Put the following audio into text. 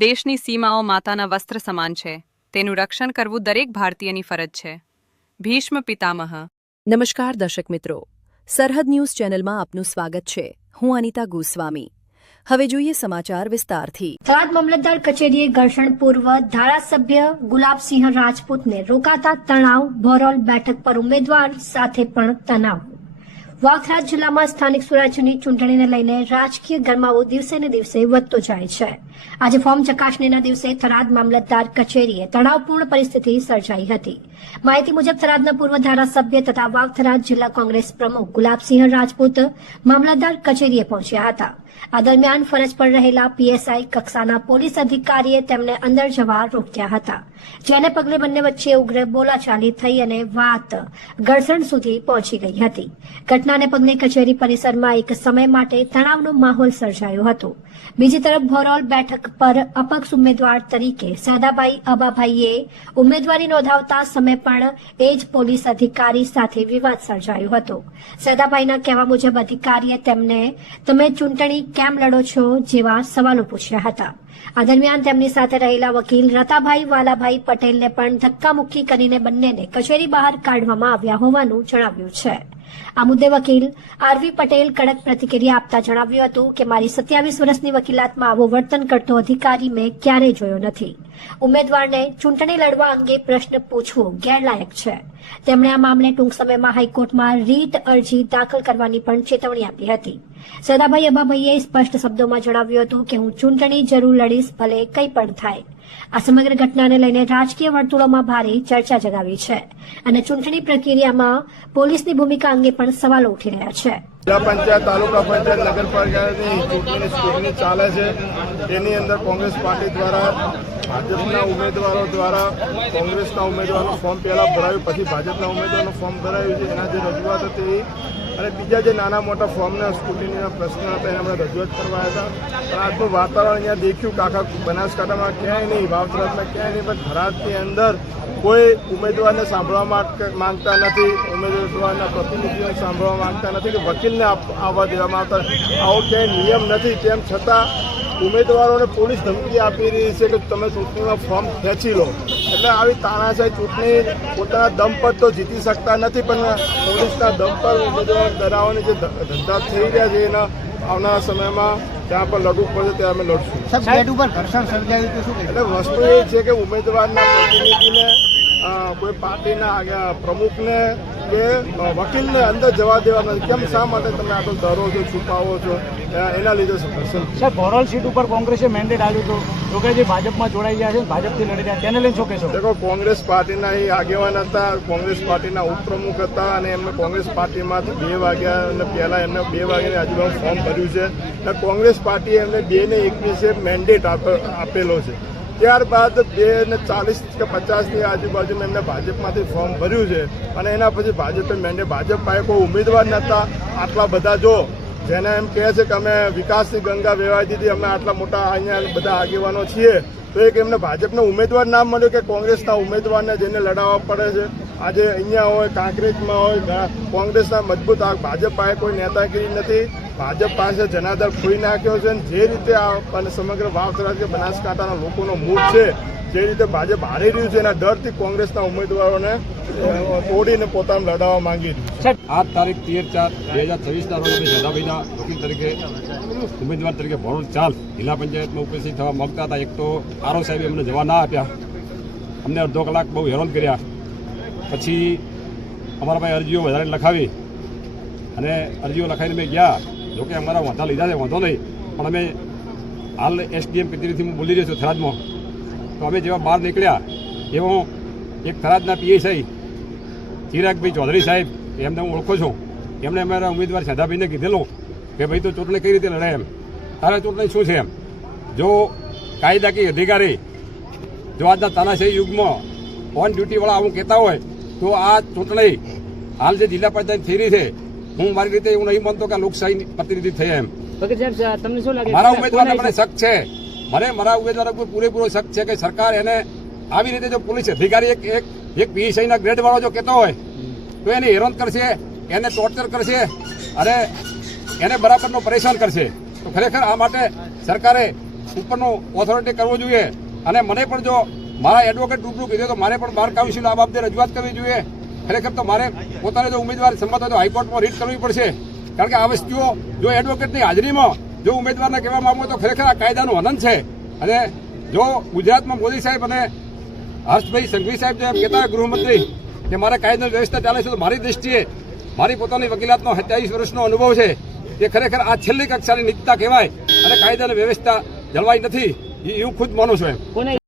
દેશની સીમાઓ માતાના વસ્ત્ર સમાન છે. તેનું રક્ષણ કરવું દરેક ભારતીયની ફરજ છે. ભીષ્મ પિતામહ. નમસ્કાર દર્શક મિત્રો, સરહદ ન્યૂઝ ચેનલમાં આપનું સ્વાગત છે. હું અનિતા ગોસ્વામી. હવે જોઈએ સમાચાર વિસ્તારથી. થરાદ મામલતદાર કચેરીએ ઘર્ષણ પૂર્વ ધારાસભ્ય ગુલાબસિંહ રાજપૂતને રોકાતા તણાવ, ભોરોલ બેઠક પર ઉમેદવાર સાથે પણ તણાવ. વાવથરા જિલ્લામાં સ્થાનિક સ્વરાજ્યની ચૂંટણીને લઈને રાજકીય ગરમાવો દિવસે ને દિવસે વધતો જાય છે. આજે ફોર્મ ચકાસણીના દિવસે થરાદ મામલતદાર કચેરીએ તણાવપૂર્ણ પરિસ્થિતિ સર્જાઈ હતી. માહિતી મુજબ થરાદના પૂર્વ ધારાસભ્ય તથા વાવથરા જિલ્લા કોંગ્રેસ પ્રમુખ ગુલાબસિંહ રાજપૂત મામલતદાર કચેરીએ પહોંચ્યા હતા. આ દરમિયાન ફરજ પર રહેલા પીએસઆઈ કક્ષાના પોલીસ અધિકારીએ તેમને અંદર જવા રોક્યા હતા, જેને પગલે બંને વચ્ચે ઉગ્ર બોલાચાલી થઈ અને વાત ઘર્ષણ સુધી પહોંચી ગઈ હતી. ઘટનાને પગલે કચેરી પરિસરમાં એક સમય માટે તણાવનો માહોલ સર્જાયો હતો. બીજી તરફ ભોરોલ બેઠક પર અપક્ષ ઉમેદવાર તરીકે સાદાભાઈ અબાભાઈએ ઉમેદવારી નોંધાવતા સમય પણ એ જ પોલીસ અધિકારી સાથે વિવાદ સર્જાયો હતો. સાદાભાઈના કહેવા મુજબ અધિકારીએ તેમને તમે ચૂંટણી કેમ લડો છો જેવા સવાલો પૂછ્યા હતા. આ દરમિયાન તેમની સાથે રહેલા વકીલ રતાભાઈ વાલાભાઈ પટેલને પણ ધક્કામુક્કી કરીને બંનેને કચેરી બહાર કાઢવામાં આવ્યા હોવાનું જણાવ્યું છે. આ મુદ્દે વકીલ આરવી પટેલ કડક પ્રતિક્રિયા આપતા જણાવ્યું હતું કે મારી 27 વર્ષની વકીલાતમાં આવો વર્તન કરતો અધિકારી મેં ક્યારેય જોયો નથી. ઉમેદવારને ચૂંટણી લડવા અંગે પ્રશ્ન પૂછવો ગેરલાયક છે. તેમણે આ મામલે ટૂંક સમયમાં હાઈકોર્ટમાં રીટ અરજી દાખલ કરવાની પણ ચેતવણી આપી હતી. સદાભાઈ અબાભાઈએ સ્પષ્ટ શબ્દોમાં જણાવ્યું હતું કે હું ચૂંટણી જરૂર લડીશ, ભલે કંઈ પણ થાય. આ સમગ્ર ઘટનાને લઈને રાજકીય વર્તુળોમાં ભારે ચર્ચા જગાવી છે અને ચૂંટણી પ્રક્રિયામાં પોલીસની ભૂમિકા અંગે પણ સવાલો ઉઠી રહ્યા છે. જિલ્લા પંચાયત, તાલુકા પંચાયત, નગરપાલિકાની ચૂંટણી ચાલે છે. તેની અંદર કોંગ્રેસ પાર્ટી દ્વારા ભાજપના ઉમેદવારો દ્વારા કોંગ્રેસના ઉમેદવારનું ફોર્મ પહેલા ભરાયું, પછી ભાજપના ઉમેદવારનું ફોર્મ ભરાયું છે. એના જે રજૂઆત હતી અને બીજા જે નાના મોટા ફોર્મના સ્કૂટીના પ્રશ્ન હતા એના આપણે રજૂઆત કરવા હતા. પણ આજનું વાતાવરણ અહીંયા દેખ્યું કે આખા બનાસકાંઠામાં ક્યાંય નહીં, વાવથરામાં ક્યાંય નહીં, પણ થરાદની અંદર કોઈ ઉમેદવારને સાંભળવા માંગતા નથી, ઉમેદવારના પ્રતિનિધિઓને સાંભળવા માંગતા નથી કે વકીલને આવવા દેવામાં આવતા. આવો ક્યાંય નિયમ નથી. તેમ છતાં ઉમેદવારોને પોલીસ ધમકી આપી રહી છે કે તમે ચૂંટણીમાં ફોર્મ ખેંચી લો. એટલે આવી તાનાશાહી ચૂંટણી પોતાના દમ પર તો જીતી શકતા નથી, પણ પોલીસના દમ પર ઉમેદવારો ડરાવવાની જે ધંધા થઈ રહ્યા છે એના આવનારા સમયમાં ત્યાં પર લડવું પડશે, ત્યાં અમે લડશું. એટલે વસ્તુ એ છે કે ઉમેદવારના પ્રતિનિધિને કોઈ પાર્ટીના પ્રમુખને કે વકીલને અંદર જવા દેવા નથી. કેમ, શા માટે તમે આટલો ડરો છો, છુપાવો છો? એના લીધે સર, ભોરોલ સીટ ઉપર કોંગ્રેસે મેન્ડેટ આવ્યું હતું, લોકો જે ભાજપમાં જોડાઈ ગયા છે, ભાજપથી લડી રહ્યા, તેને લઈને શું કહેશો? દેખો, કોંગ્રેસ પાર્ટીના એ આગેવાન હતા, કોંગ્રેસ પાર્ટીના ઉપપ્રમુખ હતા અને એમને કોંગ્રેસ પાર્ટીમાંથી 2 વાગ્યા અને પહેલા એમને 2 વાગ્યાની આજુબાજુ ફોર્મ ભર્યું છે અને કોંગ્રેસ પાર્ટીએ એમને 2:21 મેન્ડેટ આપેલો છે. ત્યારબાદ 2:40 કે 50ની આજુબાજુમાં એમને ભાજપમાંથી ફોર્મ ભર્યું છે અને એના પછી ભાજપે મેન્ડેટ, ભાજપ પાસે કોઈ ઉમેદવાર નહોતા. આટલા બધા જો જેને એમ કહે છે કે અમે વિકાસની ગંગા વહેવાઈ દીધી, અમે આટલા મોટા અહીંયા બધા આગેવાનો છીએ, તો એક એમને ભાજપનો ઉમેદવાર નામ મળ્યું કે કોંગ્રેસના ઉમેદવારને જેને લડાવવા પડે છે. આજે અહીંયા હોય, કાંકરેજમાં હોય, કોંગ્રેસના મજબૂત, ભાજપ પાસે કોઈ નેતાગીરી નથી. ભાજપ પાસે જનાદર ખોઈ નાખ્યો છે અને જે રીતે અને સમગ્ર વાવથરા કે બનાસકાંઠાના લોકોનો મૂડ છે, જે રીતે ભાજપ હારી રહ્યું છે એના ડરથી કોંગ્રેસના ઉમેદવારોને તોડીને પોતાને લડાવવા માંગી રહ્યું છે. 8 તારીખ 13/4/2026 રોજ અમે સદાભાઈના વકીલ તરીકે ઉમેદવાર તરીકે ભોરોલ ચાલ જિલ્લા પંચાયતમાં ઉપસ્થિત થવા માંગતા હતા. એક તો આરઓ સાહેબે અમને જવા ના આપ્યા, અમને અડધો કલાક બહુ હેરાન કર્યા. પછી અમારા પાસે અરજીઓ વધારે લખાવી અને અરજીઓ લખાવીને અમે ગયા. જોકે અમારા વાંધા લીધા છે, વાંધો નહીં, પણ અમે હાલ એસડીએમ કચેરીથી હું બોલી રહ્યો છું થરાદમાં. તો અમે જેવા બહાર નીકળ્યા એવો એક થરાદના પીએસઆઈ ચિરાગભાઈ ચૌધરી સાહેબ, એમને હું ઓળખું છું, એમણે અમારા ઉમેદવાર સાદાભાઈને કીધેલું કે ભાઈ તો ચૂંટણી કઈ રીતે લડાય, એમ તારે ચૂંટણી શું છે, એમ જો કાયદાકીય અધિકારી જો આજના તાનાશાહી યુગમાં ઓન ડ્યુટીવાળા આવું કહેતા હોય તો આ ચૂંટણી હાલ જે જિલ્લા પંચાયત થઈ રહી છે, હું મારી રીતે એવું નહીં માનતો કે લોકશાહી પ્રતિનિધિ થઈ. એમ તમને શું લાગે? મારા ઉમેદવારને મને શક છે, મારા ઉમેદવાર પર પૂરેપૂરો શક છે કે સરકાર એને આવી રીતે જો પોલીસ અધિકારી એક પીએસઆઈના ગ્રેડ વાળો જો કહેતો હોય તો એને હેરાન કરશે, એને ટોર્ચર કરશે અને એને બરાબરનો પરેશાન કરશે. તો ખરેખર આ માટે સરકારે ઉપરનો ઓથોરિટી કરવો જોઈએ અને મને પણ જો મારા એડવોકેટ રૂબરૂ કીધું તો મારે પણ બાર કાઉન્સિલ આ બાબતે રજૂઆત કરવી જોઈએ. ખરેખર તો મારે પોતાને જો ઉમેદવાર સંમત હોય તો હાઈકોર્ટમાં રીટ કરવી પડશે, કારણ કે આ વસ્તુઓ જો એડવોકેટની હાજરીમાં જો ઉમેદવારને કહેવામાં આવે તો ખરેખર આ કાયદાનું હનન છે. અને જો ગુજરાતમાં મોદી સાહેબ અને હર્ષભાઈ સંઘવી સાહેબ જે કહેતા હોય ગૃહમંત્રી કે મારે કાયદાની વ્યવસ્થા ચાલે છે, તો મારી દ્રષ્ટિએ મારી પોતાની વકીલાતનો 27 વર્ષનો અનુભવ છે, એ ખરેખર આ છેલ્લી કક્ષાની નીચતા કહેવાય અને કાયદાની વ્યવસ્થા જળવાઈ નથી, એ હું ખુદ માનું છું. એમ કોને